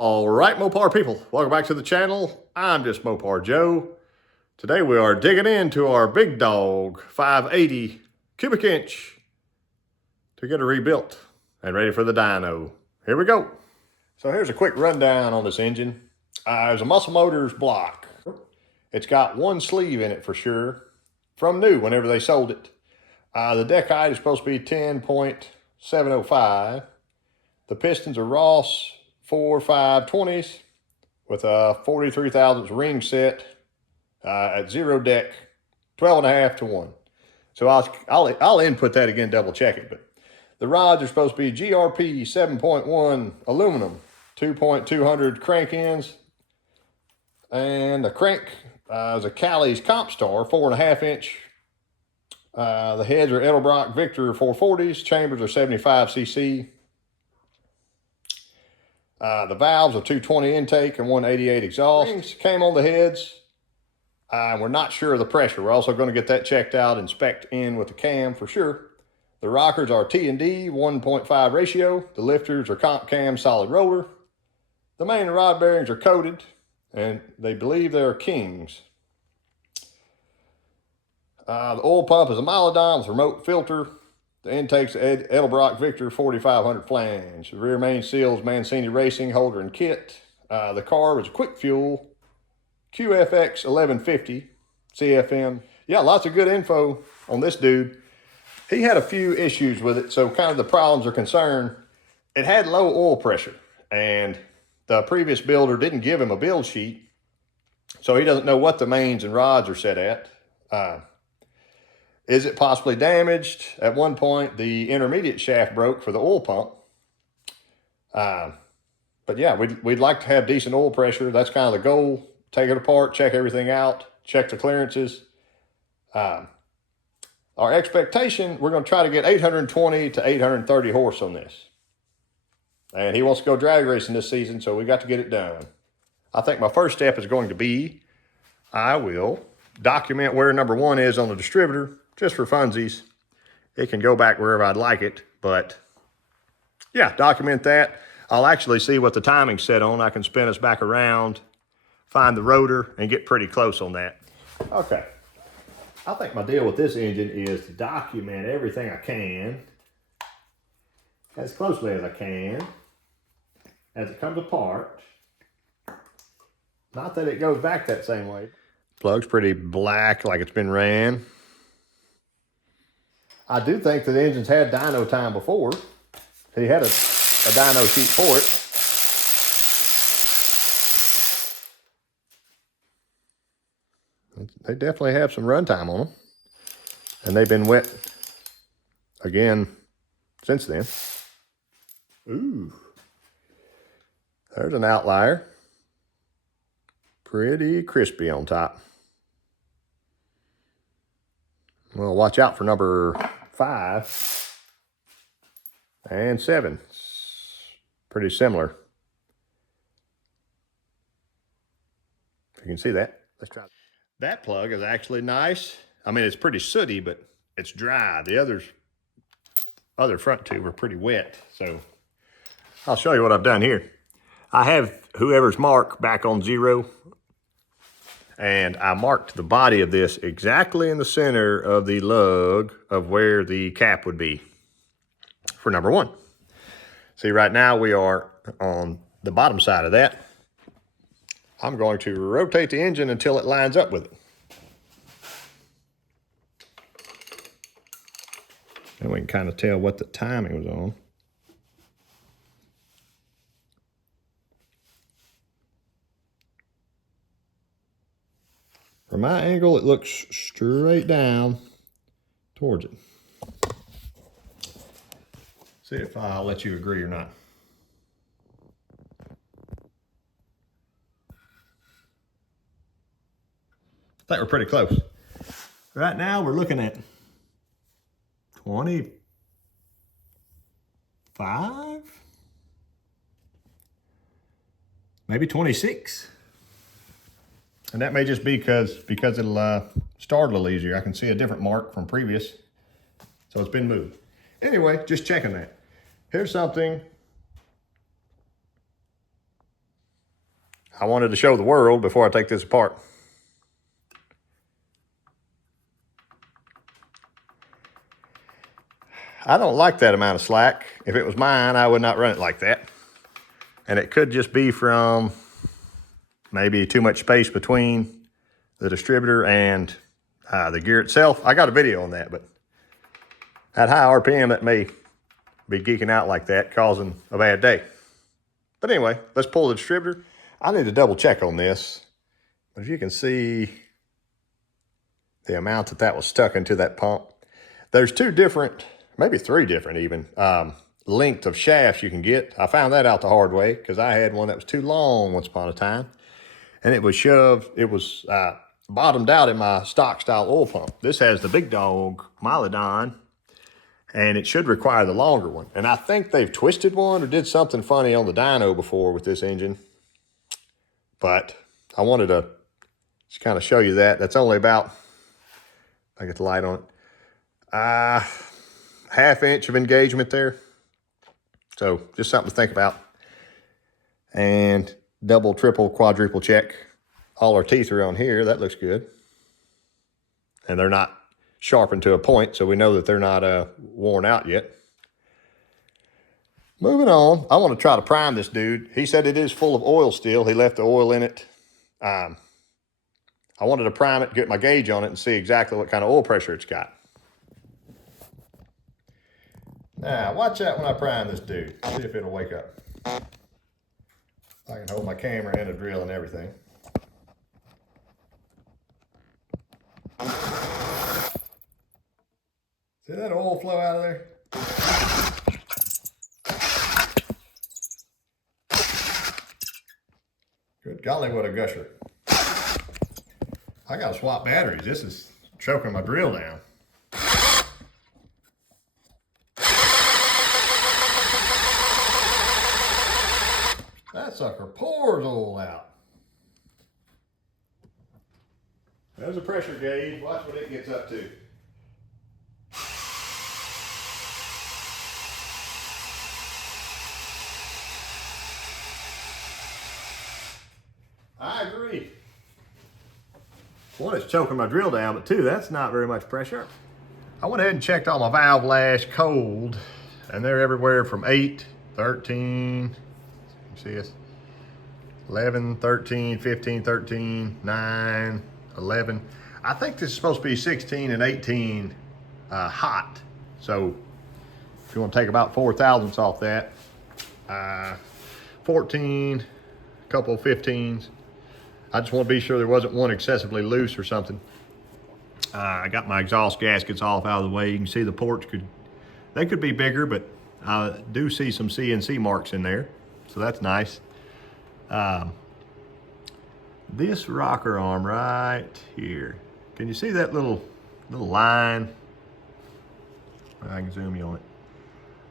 All right, Mopar people, welcome back to the channel. I'm just Mopar Joe. Today we are digging into our big dog 580 cubic inch to get it rebuilt and ready for the dyno. Here we go. So here's a quick rundown on this engine. It's a Muscle Motors block. It's got one sleeve in it for sure, from new whenever they sold it. The deck height is supposed to be 10.705. The pistons are Ross 4.520s with a 43 thousandths ring set at zero deck, 12.5 to 1. So I'll input that again, double check it. But the rods are supposed to be GRP 7.1 aluminum, 2.200 crank ends, and the crank is a Cali's Comp Star 4.5 inch. The heads are Edelbrock Victor 440s, chambers are 75 cc. The valves are 220 intake and 188 exhaust. Rings came on the heads. We're not sure of the pressure. We're also going to get that checked out and spec'd in with the cam for sure. The rockers are T&D 1.5 ratio. The lifters are Comp Cam solid roller. The main rod bearings are coated, and they believe they're Kings. The oil pump is a Milodon with remote filter. The intake's Edelbrock Victor 4500 flange. The rear main seal is Mancini Racing holder and kit. The carb is a quick fuel QFX 1150 CFM. Yeah, lots of good info on this dude. He had a few issues with it, so kind of the problems or concern. It had low oil pressure, and the previous builder didn't give him a build sheet, so he doesn't know what the mains and rods are set at. Is it possibly damaged? At one point, the intermediate shaft broke for the oil pump. But yeah, we'd like to have decent oil pressure. That's kind of the goal. Take it apart, check everything out, check the clearances. Our expectation, we're going to try to get 820 to 830 horse on this. And he wants to go drag racing this season, so we got to get it done. I think my first step is going to be, I will document where number one is on the distributor, just for funsies. It can go back wherever I'd like it, but yeah, document that. I'll actually see what the timing's set on. I can spin us back around, find the rotor, and get pretty close on that. Okay. I think my deal with this engine is to document everything I can, as closely as I can, as it comes apart. Not that it goes back that same way. Plug's pretty black, like it's been ran. I do think that the engine's had dyno time before. He had a dyno sheet for it. They definitely have some runtime on them. And they've been wet again since then. Ooh. There's an outlier. Pretty crispy on top. Well, watch out for number 5 and 7. Pretty similar. If you can see that, let's try. That plug is actually nice. I mean, it's pretty sooty, but it's dry. The other front two were pretty wet. So I'll show you what I've done here. I have whoever's mark back on 0. And I marked the body of this exactly in the center of the lug of where the cap would be for number 1. See, right now we are on the bottom side of that. I'm going to rotate the engine until it lines up with it. And we can kind of tell what the timing was on. From my angle, it looks straight down towards it. See if I'll let you agree or not. I think we're pretty close. Right now, we're looking at 25, maybe 26. And that may just be because it'll start a little easier. I can see a different mark from previous. So it's been moved. Anyway, just checking that. Here's something I wanted to show the world before I take this apart. I don't like that amount of slack. If it was mine, I would not run it like that. And it could just be from maybe too much space between the distributor and the gear itself. I got a video on that, but at high RPM, it may be geeking out like that, causing a bad day. But anyway, let's pull the distributor. I need to double check on this. But if you can see the amount that was stuck into that pump, there's two different, maybe three different even, length of shafts you can get. I found that out the hard way because I had one that was too long once upon a time. And it was shoved, it was bottomed out in my stock style oil pump. This has the big dog Mylodon, and it should require the longer one. And I think they've twisted one or did something funny on the dyno before with this engine. But I wanted to just kind of show you that. That's only about, if I get the light on it, ½ inch of engagement there. So just something to think about. And double, triple, quadruple check. All our teeth are on here. That looks good. And they're not sharpened to a point, so we know that they're not worn out yet. Moving on, I want to try to prime this dude. He said it is full of oil still. He left the oil in it. I wanted to prime it, get my gauge on it, and see exactly what kind of oil pressure it's got. Now, watch out when I prime this dude. See if it'll wake up. I can hold my camera and a drill and everything. See that oil flow out of there? Good golly, what a gusher. I gotta swap batteries. This is choking my drill down. That sucker pours oil out. There's a pressure gauge. Watch what it gets up to. I agree. One, it's choking my drill down, but two, that's not very much pressure. I went ahead and checked all my valve lash cold, and they're everywhere from 8, 13, you see this? 11, 13, 15, 13, 9, 11. I think this is supposed to be 16 and 18 hot. So if you want to take about 4 thousandths off that, 14, a couple of 15s. I just want to be sure there wasn't one excessively loose or something. I got my exhaust gaskets off out of the way. You can see the ports they could be bigger, but I do see some CNC marks in there. So that's nice. This rocker arm right here. Can you see that little line? I can zoom you on it.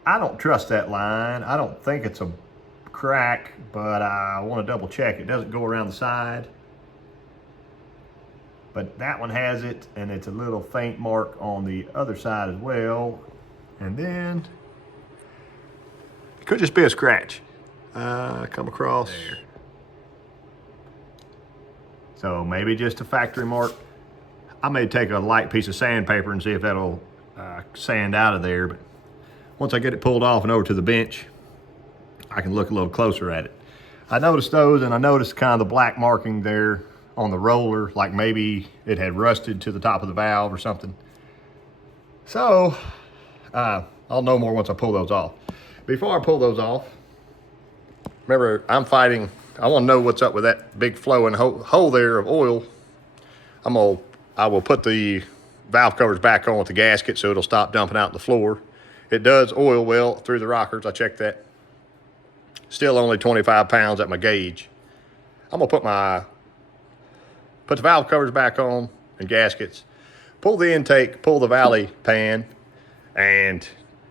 I don't trust that line. I don't think it's a crack, but I want to double check. It doesn't go around the side. But that one has it, and it's a little faint mark on the other side as well. And then it could just be a scratch. Come across there. So maybe just a factory mark. I may take a light piece of sandpaper and see if that'll sand out of there. But once I get it pulled off and over to the bench, I can look a little closer at it. I noticed those, and I noticed kind of the black marking there on the roller, like maybe it had rusted to the top of the valve or something. So I'll know more once I pull those off. Before I pull those off, remember, I'm fighting. I want to know what's up with that big flowing hole there of oil. I will put the valve covers back on with the gasket so it'll stop dumping out the floor. It does oil well through the rockers. I checked that. Still only 25 pounds at my gauge. I'm gonna put the valve covers back on and gaskets, pull the intake, pull the valley pan, and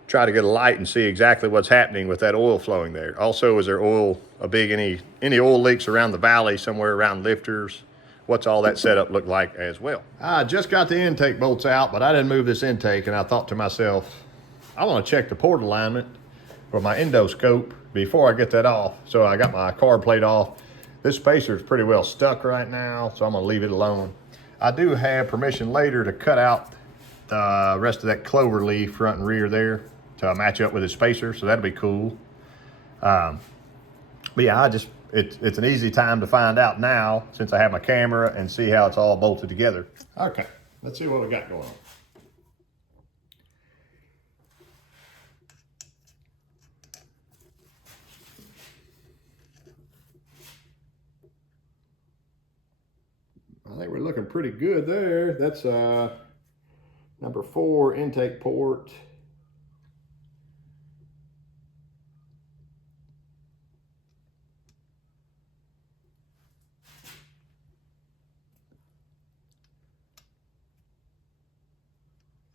try to get a light and see exactly what's happening with that oil flowing there. Also, is there oil, any oil leaks around the valley, somewhere around lifters? What's all that setup look like as well? I just got the intake bolts out, but I didn't move this intake, and I thought to myself, I want to check the port alignment for my endoscope before I get that off. So I got my carb plate off. This spacer is pretty well stuck right now, so I'm gonna leave it alone. I do have permission later to cut out the rest of that clover leaf front and rear there to match up with his spacer, so that'll be cool. But yeah, it's an easy time to find out now since I have my camera and see how it's all bolted together. Okay, let's see what we got going on. I think we're looking pretty good there. That's number 4 intake port.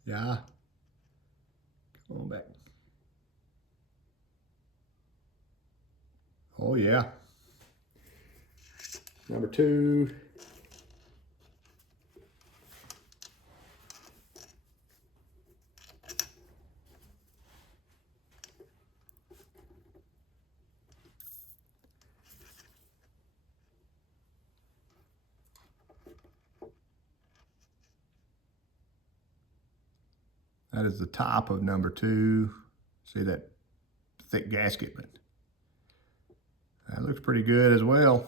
Yeah. Come on back. Oh yeah. Number 2. That is the top of number 2. See that thick gasket, but that looks pretty good as well.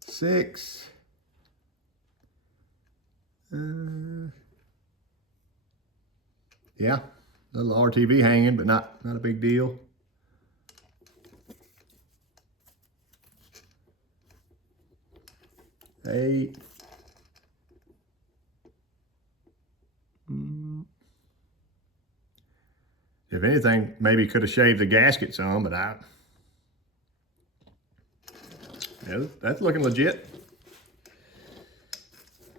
Six. Yeah, little RTV hanging, but not a big deal. 8. If anything, maybe could have shaved the gasket some, but yeah, that's looking legit.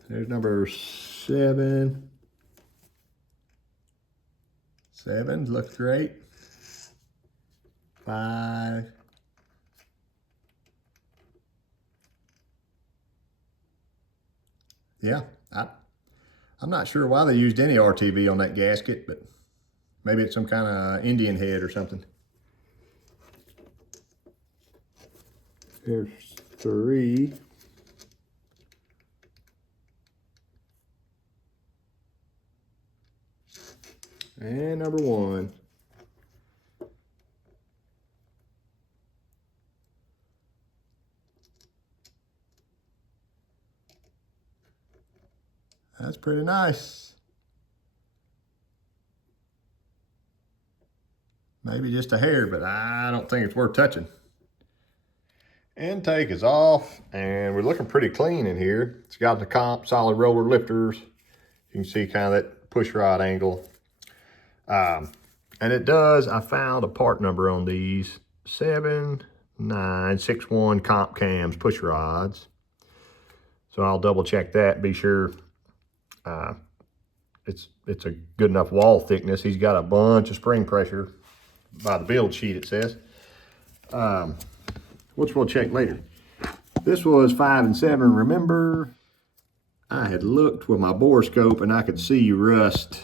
There's number 7. 7 looks great. 5. Yeah, I'm not sure why they used any RTV on that gasket, but maybe it's some kind of Indian head or something. Here's 3. And number 1. That's pretty nice. Maybe just a hair, but I don't think it's worth touching. Intake is off, and we're looking pretty clean in here. It's got the comp solid roller lifters. You can see kind of that push rod angle. And it does, I found a part number on these, 7961 comp cams push rods. So I'll double check that, be sure it's a good enough wall thickness. He's got a bunch of spring pressure by the build sheet, it says. Which we'll check later. This was 5 and 7. Remember, I had looked with my borescope and I could see rust,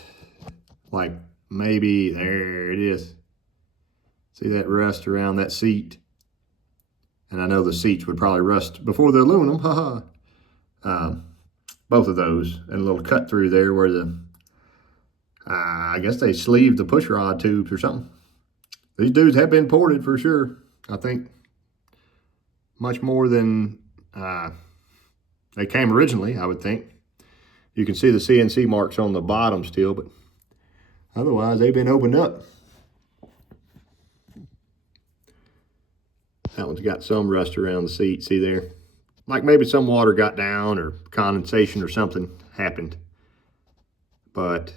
like maybe, there it is. See that rust around that seat? And I know the seats would probably rust before the aluminum, haha. Both of those, and a little cut through there where the, I guess they sleeved the push rod tubes or something. These dudes have been ported for sure. I think much more than they came originally, I would think. You can see the CNC marks on the bottom still, but otherwise they've been opened up. That one's got some rust around the seat, see there? Like maybe some water got down or condensation or something happened. But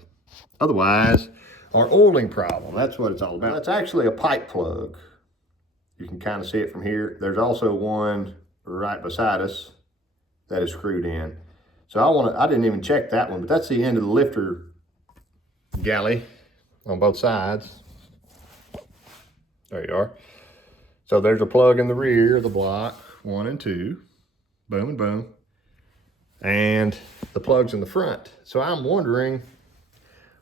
otherwise, our oiling problem, that's what it's all about. It's actually a pipe plug. You can kind of see it from here. There's also one right beside us that is screwed in. So I didn't even check that one, but that's the end of the lifter galley on both sides. There you are. So there's a plug in the rear of the block, 1 and 2. Boom and boom. And the plugs in the front. So I'm wondering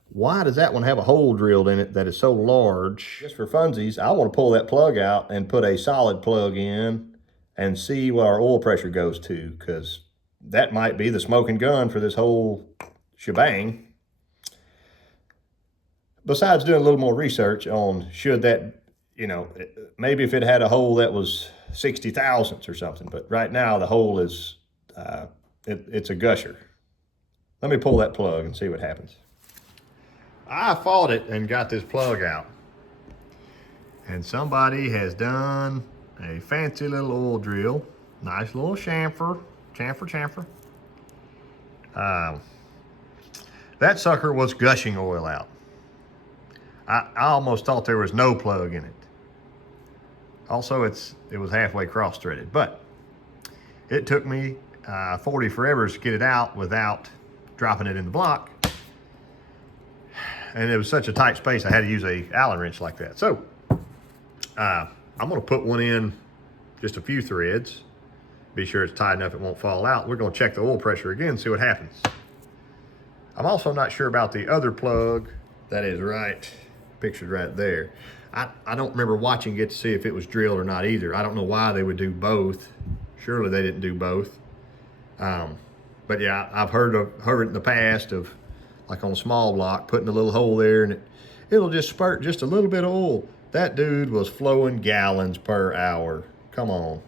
Why does that one have a hole drilled in it that is so large? Just for funsies, I want to pull that plug out and put a solid plug in and see what our oil pressure goes to, because that might be the smoking gun for this whole shebang. Besides doing a little more research on should that, you know, maybe if it had a hole that was 60 thousandths or something, but right now the hole is, it's a gusher. Let me pull that plug and see what happens. I fought it and got this plug out. And somebody has done a fancy little oil drill. Nice little chamfer. That sucker was gushing oil out. I almost thought there was no plug in it. Also, it was halfway cross-threaded, but it took me 40 forevers to get it out without dropping it in the block. And it was such a tight space, I had to use a Allen wrench like that. So, I'm gonna put one in, just a few threads, be sure it's tight enough it won't fall out. We're gonna check the oil pressure again, see what happens. I'm also not sure about the other plug that is pictured right there. I don't remember watching it to see if it was drilled or not either. I don't know why they would do both. Surely they didn't do both. But yeah, I've heard it in the past of, like on a small block, putting a little hole there and it'll just spurt just a little bit of oil. That dude was flowing gallons per hour. Come on.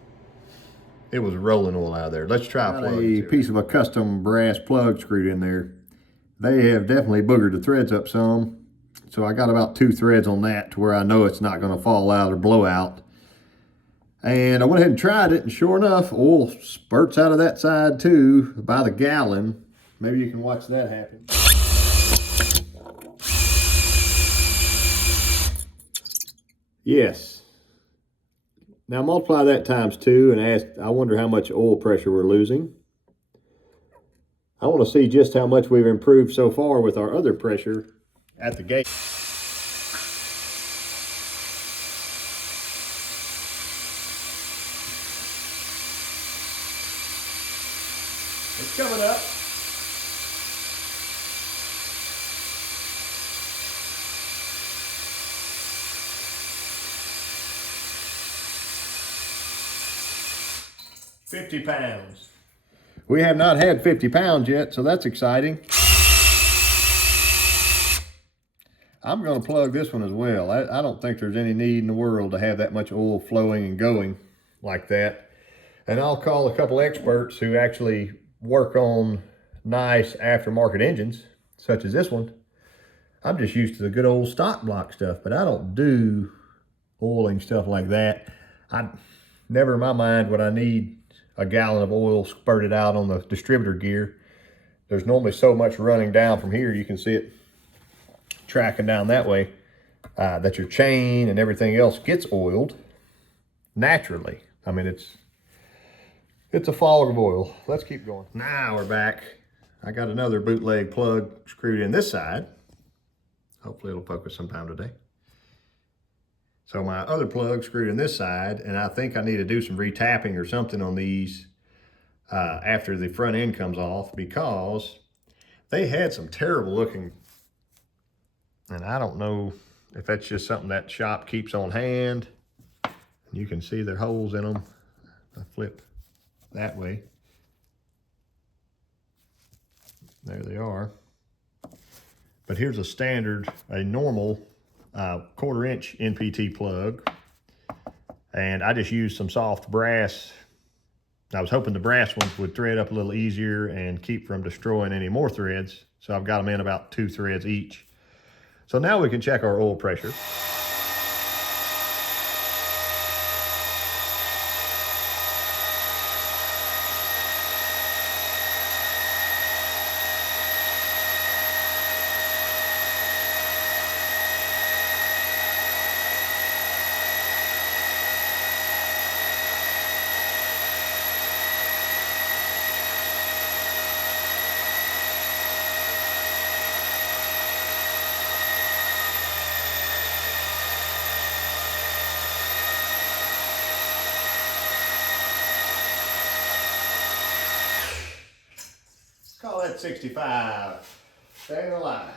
It was rolling oil out of there. Let's try a piece of a custom brass plug screwed in there. They have definitely boogered the threads up some. So I got about 2 threads on that to where I know it's not gonna fall out or blow out. And I went ahead and tried it, and sure enough, oil spurts out of that side too by the gallon. Maybe you can watch that happen. Yes. Now multiply that times 2 and I wonder how much oil pressure we're losing. I want to see just how much we've improved so far with our other pressure at the gate. It's coming up. £50. We have not had 50 pounds yet, so that's exciting. I'm going to plug this one as well. I don't think there's any need in the world to have that much oil flowing and going like that. And I'll call a couple experts who actually work on nice aftermarket engines, such as this one. I'm just used to the good old stock block stuff, but I don't do oiling stuff like that. Never in my mind would I need a gallon of oil spurted out on the distributor gear. There's normally so much running down from here, you can see it tracking down that way, that your chain and everything else gets oiled naturally. I mean, it's a fog of oil. Let's keep going. Now we're back. I got another bootleg plug screwed in this side. Hopefully it'll focus sometime today. So my other plug screwed in this side, and I think I need to do some retapping or something on these after the front end comes off, because they had some terrible looking, and I don't know if that's just something that shop keeps on hand. You can see their holes in them. I flip that way. There they are. But here's a standard, a normal 1/4 inch NPT plug, and I just used some soft brass. I was hoping the brass ones would thread up a little easier and keep from destroying any more threads, so I've got them in about 2 threads each. So now we can check our oil pressure. Call that 65. Staying alive.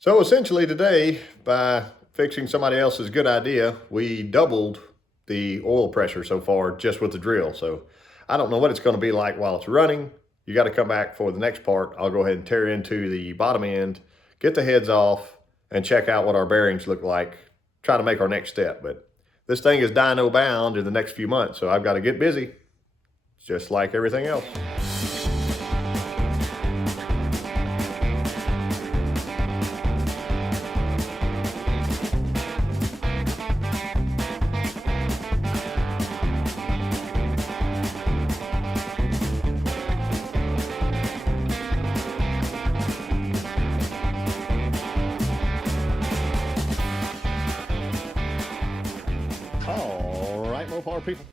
So essentially today, by fixing somebody else's good idea, we doubled the oil pressure so far just with the drill. So I don't know what it's going to be like while it's running. You got to come back for the next part. I'll go ahead and tear into the bottom end, get the heads off, and check out what our bearings look like, try to make our next step. But this thing is dyno bound in the next few months, so I've got to get busy, just like everything else. All right, Mopar people.